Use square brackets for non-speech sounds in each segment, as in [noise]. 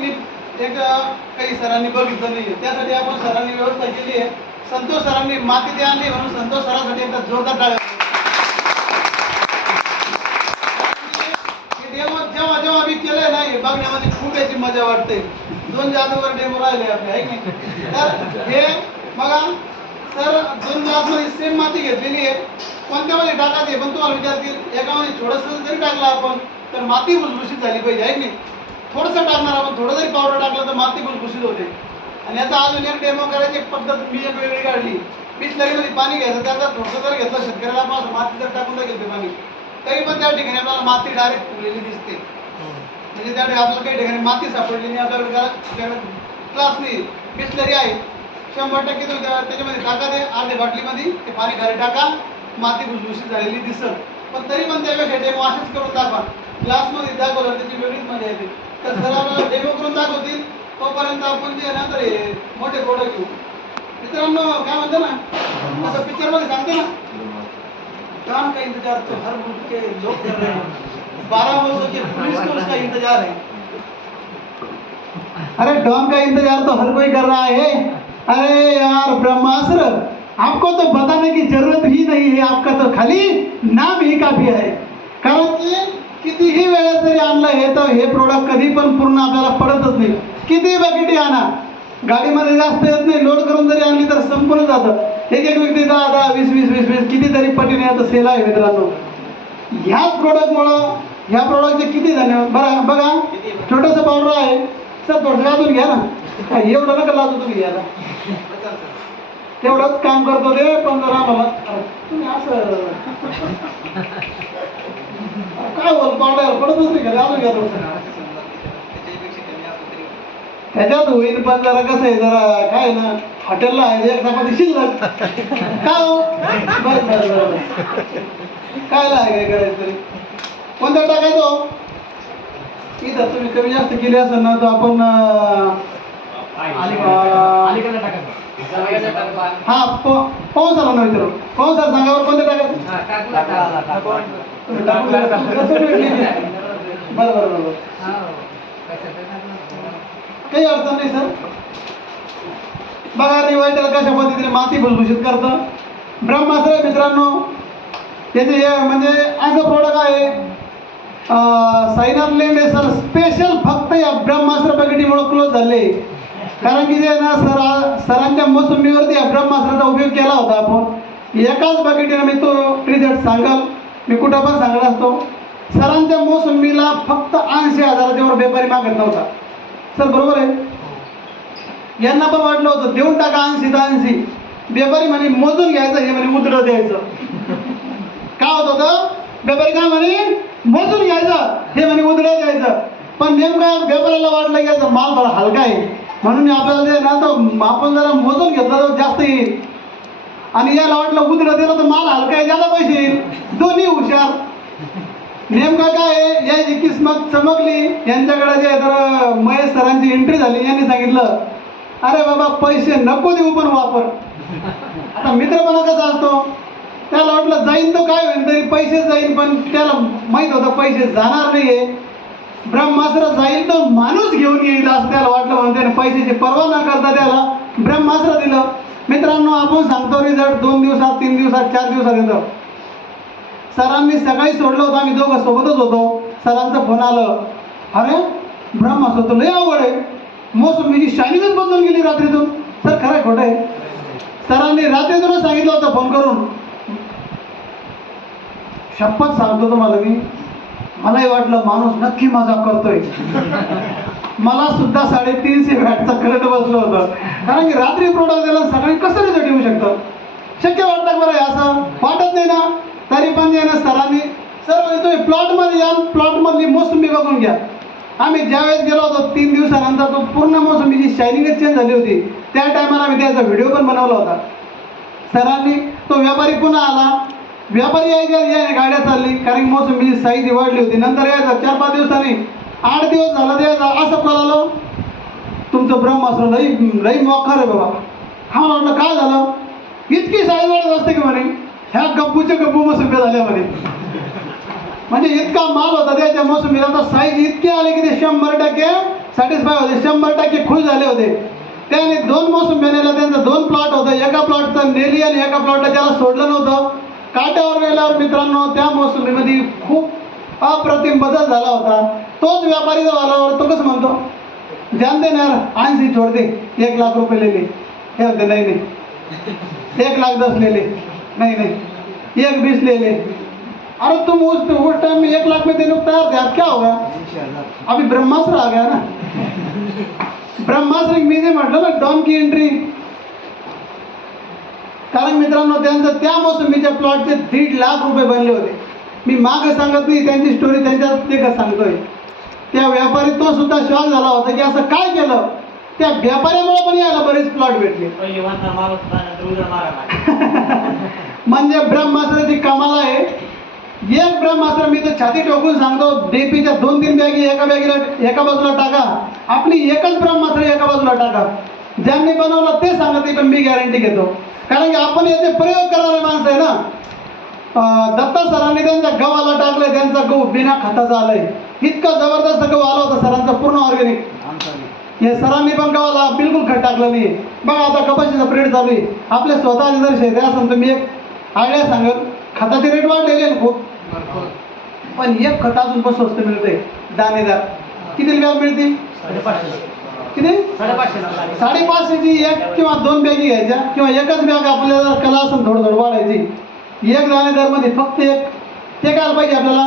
पद्धतीने एक काही सरांनी बघितलं नाही त्यासाठी आपण सरांनी व्यवस्था केली आहे. संतोष सरांनी माती ते आणली म्हणून संतोष सरांसाठी एकदा जोरदार टाळ्या जेव्हा जेव्हा मी केलंय ना हे बघण्यामध्ये खूप याची मजा वाटते. दोन जादूवर डेमो राहिले आपले आहे की तर हे बघा सर दोन ग्लासमध्ये सेम माती घेतलेली आहे. कोणत्यामध्ये टाकायचे पण तुम्हाला विचारतील एकामध्ये थोडंसं जरी टाकलं आपण तर माती भुसभुशीत झाली पाहिजे आहे की नाही? थोडंसं टाकणार आपण थोडं जरी पावडर टाकलं तर माती भुसभुशीत होते. आणि याचा अजून एक डेमो करायची एक पद्धत मी एक वेगळी काढली. बिसलरीमध्ये पाणी घ्यायचं त्याचा थोडंसं जर घेतलं शेतकऱ्याला आपण माती जर टाकून जर घेते पाणी तरी पण त्या ठिकाणी आपल्याला माती डायरेक्ट फुगलेली दिसते. म्हणजे त्या ठिकाणी आपल्याला काही ठिकाणी माती सापडली नाही आपल्याकडे त्याला क्लास नाही. बिस्लरी आहे. शंभर टक्के तुम्ही त्याच्यामध्ये टाका ते अर्ध्या बाटलीमध्ये ते पाणी खाली टाका. माती भुसभुशीत झालेली दिसत पण तरी पण त्यापेक्षा डेमो असेच करून दाखवा. क्लासमध्ये दाखवलं त्याची वेगळीच मजा येते. तर डेमो दाखवतील. तोपर्यंत आपण जे आहे ना तर हे मोठे प्रोडक्ट घेऊ. मित्रांनो, काय म्हणतो ना? असं सांगते ना? काम का इंतज़ार? तो हर मुल्क के लोग कर रहे हैं। बारह मुल्कों के पुलिस को उसका इंतज़ार है। अरे, डॉन का इंतज़ार तो हर कोई कर रहा है। अरे यार, ब्रह्मास्त्र, आपको तो बताने की ज़रूरत ही नहीं है। आपका तो खाली नाम ही काफ़ी है। कारण कितीही वेळेस जरी आणलं हे तर हे प्रोडक्ट कधी पण पूर्ण आपल्याला पडतच नाही. किती बकेटी आणा गाडीमध्ये जास्त येत नाही लोड करून जरी आणली तर संपूर्ण जातं. एक एक व्यक्ती दहा दहा वीस वीस वीस वीस कितीतरी पटीने याचं सेल आहे मित्रांनो. ह्याच प्रोडक्टमुळं ह्या प्रोडक्टचे किती धन्यवाद बघा बघा. छोटंसं पावडर आहे. सर थोडंसं लाजून घ्या ना. काय एवढं नका लाजू तुम्ही घ्यायला तेवढंच काम करतो ते पण जरा मला तुम्ही असं का घ्या. त्याच्यात होईल पण जरा कसं आहे जरा काय ना हॉटेलला आहे एक चपाती शिल्लक काय हो? बरं बरं बरं काय लागे करायचं तरी कोणत्या टाकायचो इथं तुम्ही कमी जास्त केली असेल ना तर आपण हा पवन सरांना विचारू पवन सर सांगा कोणत्या टाकायचं. बरं बरं बरं बरं. काही अडचण नाही सर. बघा रिवायटर कशा पद्धतीने माती भुसभुशीत करतं. ब्रह्मास्त्र आहे मित्रांनो. त्याचे हे म्हणजे असं प्रोडक्ट आहे. साईनाथ लेंडे सर स्पेशल फक्त या ब्रह्मास्त्र पॅकेटीमुळे क्लोज झाले. कारण की आहे ना सर सरांच्या मोसंबीवरती या ब्रह्मास्त्राचा उपयोग केला होता आपण. एकाच बकेटीनं मी तो रिझल्ट सांगाल. मी कुठं पण सांगत असतो. फक्त ऐंशी व्यापारी मागत नव्हता. सर बरोबर आहे? यांना पण वाटलं होतं देऊन टाका ऐंशी तर ऐंशी. व्यापारी म्हणे मोजून घ्यायचं हे म्हणे उतरं द्यायचं. काय होत होतं? व्यापारी काय म्हणे मोजून घ्यायचं हे म्हणे उतरं द्यायचं. पण नेमकं व्यापाऱ्याला वाटलं की याचा माल थोडा हलका आहे. म्हणून आपल्याला ना तर आपण जरा मोजून घेतलं तर जास्त येईल. आणि याला वाटलं उतरं दिलं तर माल हलका आहे ज्यादा पैसे येईल. दोन्ही हुशार. नेमकं काय आहे? याची किस्मत चमकली. यांच्याकडे जे तर महेश सरांची एंट्री झाली. यांनी सांगितलं अरे बाबा पैसे नको देऊ पण वापर. आता मित्रपणा कसा असतो? त्याला वाटलं जाईन तो काय होईल तरी पैसे जाईल पण त्याला माहीत होतं पैसे जाणार नाहीये. ब्रह्मास्त्र जाईल तर माणूस घेऊन येईल असं त्याला वाटलं म्हणून त्याने पैशाची पर्वा न करता त्याला ब्रह्मास्त्र दिलं. मित्रांनो आपण सांगतो रिझल्ट दोन दिवसात तीन दिवसात चार दिवसात येतं. सरांनी सकाळी सोडलं होतं आम्ही दोघं सोबतच होतो. सरांचं फोन आलं अरे ब्रह्मास्त्र तर लय अवघड आहे. मोसंबीची शायनिंगच बदलून गेली रात्रीतून. सर खरं आहे खोटं आहे. सरांनी रात्रीतूनच सांगितलं होतं फोन करून. शपथ सांगतो तुम्हाला मी. मलाही वाटलं माणूस नक्की मजा करतोय. मला सुद्धा साडेतीनशे वॅटचा करंट बसलं होतं. कारण की रात्री प्रोडक्ट दिला सकाळी कसं रिझल्ट येऊ शकतं? शक्य वाटतं बरं असं? वाटत नाही ना? तरी पण जे ना सरांनी सर म्हणजे तुम्ही प्लॉटमध्ये या प्लॉटमधली मोसंबी बघून घ्या. आम्ही ज्यावेळेस गेलो होतो तीन दिवसानंतर तो पूर्ण मोसंबीची शायनिंगच चेंज झाली होती. त्या टायमाला आम्ही त्याचा व्हिडिओ पण बनवला होता. सरांनी तो व्यापारी पुन्हा आला. व्यापारी यायच्या या गाड्या चालली कारण की मोसंबीची साईज वाढली होती. नंतर यायचा चार पाच दिवसांनी आठ दिवस झालं ते यायचं असं कळालं तुमचं ब्रह्मास्त्र लई लई मोखर आहे बाबा. हा मला वाटलं काय झालं? इतकी साईज वाढत असते की म्हणे? ह्या गप्पूच्या गप्पू मोसंबी झाल्या म्हणे म्हणजे इतका माल होता त्याच्या मोसंबीला. आता साईज इतके आले की ते शंभर टक्के सॅटिस्फाय होते. शंभर टक्के खुश झाले होते. त्याने दोन मोसंबी नेला त्यांचा दोन प्लॉट होता. एका प्लॉटचं नेली आणि एका प्लॉटला त्याला सोडलं नव्हतं. काट्यावर गेल्यावर मित्रांनो त्या मोसंबीमध्ये खूप अप्रतिम बदल झाला होता. तोच व्यापारी जो आल्यावर तो कसं म्हणतो? ध्यान देणार ऐंशी छोड़ दे एक लाख रुपये लिहिले हे होते नाही नाही. एक लाख दस लिहिले नहीं नहीं. एक बीस ले ले अरे तुम उस उस टाइम में एक लाख में देने को तैयार थे अब क्या होगा? अभी ब्रह्मास्त्र आ गया ना? ब्रह्मास्त्र मी जे म्हटलं ना डॉन की एंट्री कारण मित्रांनो त्यांचं त्या मोसमीच्या प्लॉटचे दीड लाख रुपये बनले होते. मी मागं सांगत नाही त्यांची स्टोरी त्यांच्या ते का सांगतोय. त्या व्यापारी तो सुद्धा शॉक झाला होता की असं काय केलं? त्या व्यापाऱ्यामुळे पण यायला बरेच प्लॉट भेटले [laughs] पहिले म्हणणार माणूस होता, नंतर उजळ मारा म्हणजे ब्रह्मास्त्राची कमाल आहे एक ब्रह्मास्त्र मी तर छाती टोकून सांगतो डेपीच्या दोन तीन बॅगी एका बॅगीला एका बाजूला टाका. आपली एकच ब्रह्मास्त्र एका बाजूला टाका. ज्यांनी बनवलं ते सांगत पण मी गॅरंटी घेतो. कारण की आपण याचे प्रयोग करणारे माणसं आहे ना. दत्ता सरांनी त्यांच्या गव्हाला टाकलंय त्यांचा गहू बिना खताचा आलाय. इतका जबरदस्त गहू आला होता सरांचा पूर्ण ऑर्गॅनिक हे सरांनी पण गव्हाला बिलकुल खत टाकलं नाही. बघा आता कपाशीचा पिरियड चालू आहे. आपल्या स्वतःचे जर शेती असेल तर मी एक आयडिया सांगेल. खताचे रेट वाढलेले आहे खूप. पण एक खत अजून पण स्वस्त मिळते दाणेदार. किती बॅग मिळते? किती? साडेपाचशेची एक किंवा दोन बॅगी घ्यायच्या किंवा एकच बॅग आपल्याला कला असेल थोडं थोडं वाढायची. एक दाणेदारमध्ये फक्त एक. ते काय पाहिजे आपल्याला?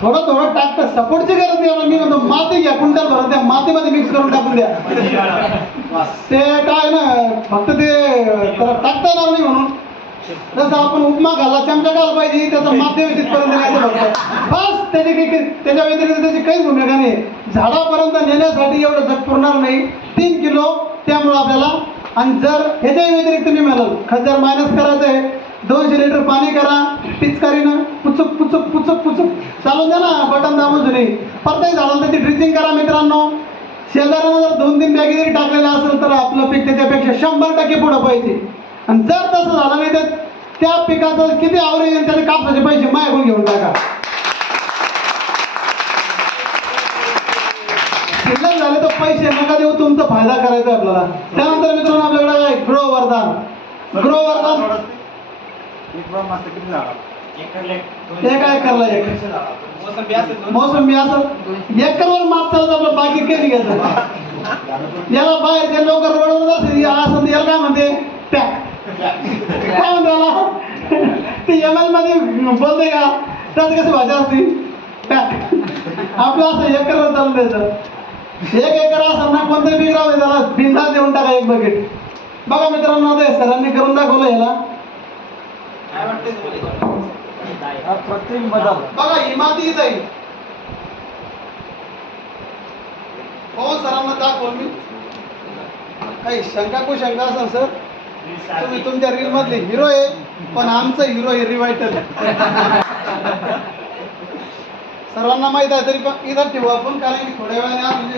थोडं थोडं टाकतं. सपोर्टची गरज नाही. मी म्हणतो माती घ्या. कुंटल भरून त्या मातीमध्ये मिक्स करून टाकून द्या. [laughs] ते काय ना फक्त ते टाकता येणार नाही म्हणून. जसं आपण उपमा खाल्ला चमचा घाला पाहिजे त्याचं माध्यम तिथपर्यंत न्यायचं फक्त बस त्याची काही त्याच्या व्यतिरिक्त त्याची काहीच भूमिका नाही. झाडापर्यंत नेण्यासाठी एवढं जग पुरणार नाही. तीन किलो त्यामुळं आपल्याला आणि जर ह्याच्या व्यतिरिक्त मी म्हणाल खत जर मायनस करायचं आहे दोनशे लिटर पाणी करा. पिचकारीनं पुचुक पुचुक पुचुक पुचुक. चालून द्या ना बटन दाबून. जुनी प्रत्येक झाडाला त्याची ड्रिचिंग करा मित्रांनो. शेजाऱ्यानं जर दोन तीन बॅगी जरी टाकलेल्या असेल तर आपलं पीक त्याच्यापेक्षा शंभर टक्के पुढं पाहिजे आणि जर तसं झालं नाही तर त्या पिकाचं किती आवरेज येईल त्याचे कापसाचे पैसे मायकून घेऊन टाका. शिल्लक झाले तर पैसे नका देऊ तुमचा फायदा करायचा आपल्याला. त्यानंतर मित्रांनो आपल्याकडे काय ग्रो वरदान ग्रो वरदान हे काय एक. मोसंबी असं एकरवर माप चालत आपलं बाकी कधी घ्यायचं याला बाहेरचे लोक रोडवर असेल असं याला काय म्हणते? पॅक. काय म्हणते ते एम एलमध्ये बोलते का? त्याचं कसं भाषा असते? आपलं असं एकरवर चालू द्यायचं. एक एकर असं ना कोणतरी पीक राहू त्याला बिंदा देऊन टाका एक बकेट बघा मित्रांनो हे सरांनी करून दाखवलं याला. अप्रतिम बदल बघा ही माती जाईल हो सरांना दाखव मी. काही शंका को शंका असेल सर? तुम्ही तुमच्या रील मधले हिरो आहे पण आमचं हिरो आहे रिवायटल सर्वांना माहीत आहे तरी पण इथं ठेवू आपण कारण की थोड्या वेळाने आज